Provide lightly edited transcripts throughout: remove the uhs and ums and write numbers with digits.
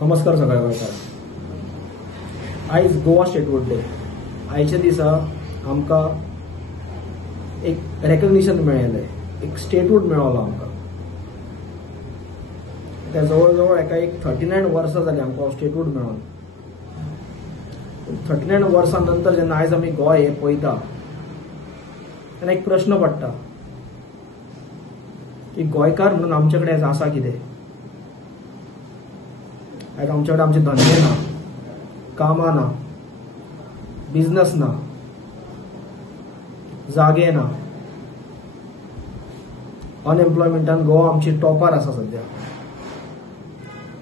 नमस्कार सगळ्या गोंयकार। आयज गोवा स्टेटहूड डे। आयच्या दिसा आमकां एक रेकग्निशन मेळिल्लें, एक स्टेटहूड मेळ्ळो आमकां। त्या जवळ जवळ एका एक 39 वर्सां जालीं आमकां स्टेटहूड मेळोन। 39 वर्सां नंतर जेन्ना आयज आमी गोंय हे पळयता तेन्ना एक प्रश्न पडटा की गोंयकार म्हणून आमचे कडेन आसा कितें? आयज आमचे कडेन आमचे धंदे ना, कामां ना, बिझनेस ना, जागे ना। अनएम्प्लॉयमेंटान गोवा आमची टॉपार आसा सध्या।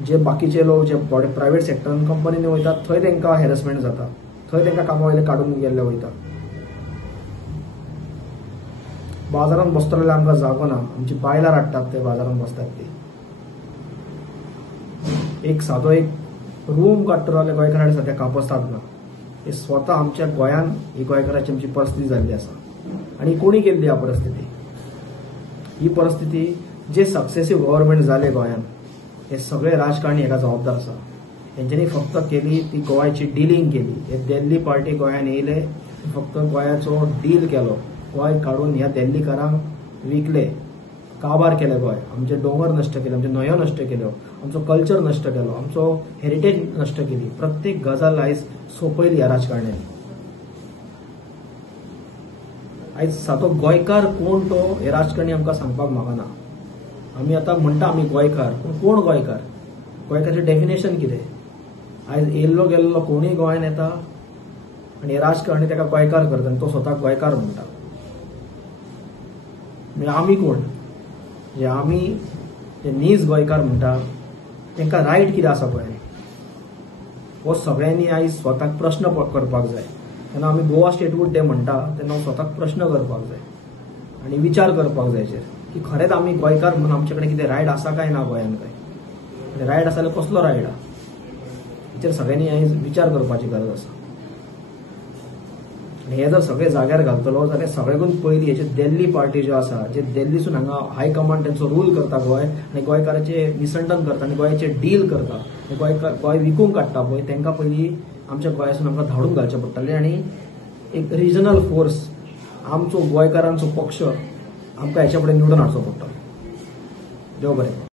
जे बाकीचे लोक जे प्रायव्हेट सेक्टरान कंपनीनी वयतात थंय तांकां हॅरेसमेंट जाता, थंय तांकां कामा वयले काडून गेल्ले वयता। बाजारात बसतले आमकां जागो ना, आमची बायलां हाडटात ते बाजारात बसतात ती। एक सादो एक रूम काडटलो जाल्यार गोंयकारांनी सध्या कापस्ताद ना। हे स्वता आमच्या गोंयान ही गोंयकारांची आमची परिस्थिती जाल्ली आसा आनी कोणी केल्ली ह्या परिस्थिती? ही परिस्थिती जे सक्सेसिव्ह गव्हर्नमेंट जाले गोंयान हे सगळे राजकारणी हेका जबाबदार आसा। हेंच्यांनी फक्त केली ती गोंयची डिलिंग केली। हे दिल्ली पार्टी गोंयान येयले, फक्त गोंयाचो डील केलो, गोंय काडून ह्या दिल्लीकारांक विकले, काबार केले गोंय। आमचे दोंगर नश्ट केले, आमचे न्हंयो नश्ट केल्यो, आमचो कल्चर नश्ट केलो, आमचो हेरिटेज नश्ट केली। प्रत्येक गजाल आयज सोपयली ह्या राजकारण्यांनी। आयज सादो गोंयकार कोण तो हे राजकारणी आमकां सांगपाक मागना। आमी आतां म्हणटा आमी गोंयकार, पूण कोण गोंयकार? गोंयकाराचें डेफिनेशन कितें? आयज येयल्लो गेल्लो कोणूय गोंयान येता आनी हे राजकारणी ताका गोंयकार करता आनी तो स्वताक गोंयकार म्हणटा। म्हणजे आमी कोण? जे आमी जे नीज गोंयकार म्हणटा तांकां रायट कितें आसा पळय, हो सगळ्यांनी आयज स्वताक प्रश्न करपाक जाय। तेन्ना आमी गोवा स्टेटहूड डे म्हणटा तेन्ना स्वताक प्रश्न करपाक जाय आनी विचार करपाक जाय की खरेंच आमी गोंयकार म्हणून आमचे कडेन कितें रायट आसा काय ना गोंयान काय? रायट आसा जाल्यार कसलो रायट आहा हेचेर सगळ्यांनी आयज विचार करपाची गरज आसा। हे जर सगळे जाग्यार घालतलो जाल्यार सगळ्याकून पयलीं हेचे दिल्ली पार्टी ज्यो आसा, जे दिल्लीसून हांगा हाय कमांड तांचो रूल करता गोंय आनी गोंयकारांचे निसंडन करता आनी गोंयाचे डील करता, गोंय विकूंक काडटा पळय, तांकां पयलीं आमच्या गोंयासून आमकां धाडून घालचें पडटलें आनी एक रिजनल फोर्स आमचो गोंयकारांचो पक्ष आमकां हेच्या फुडें निवडून हाडचो पडटलो। देव बरें।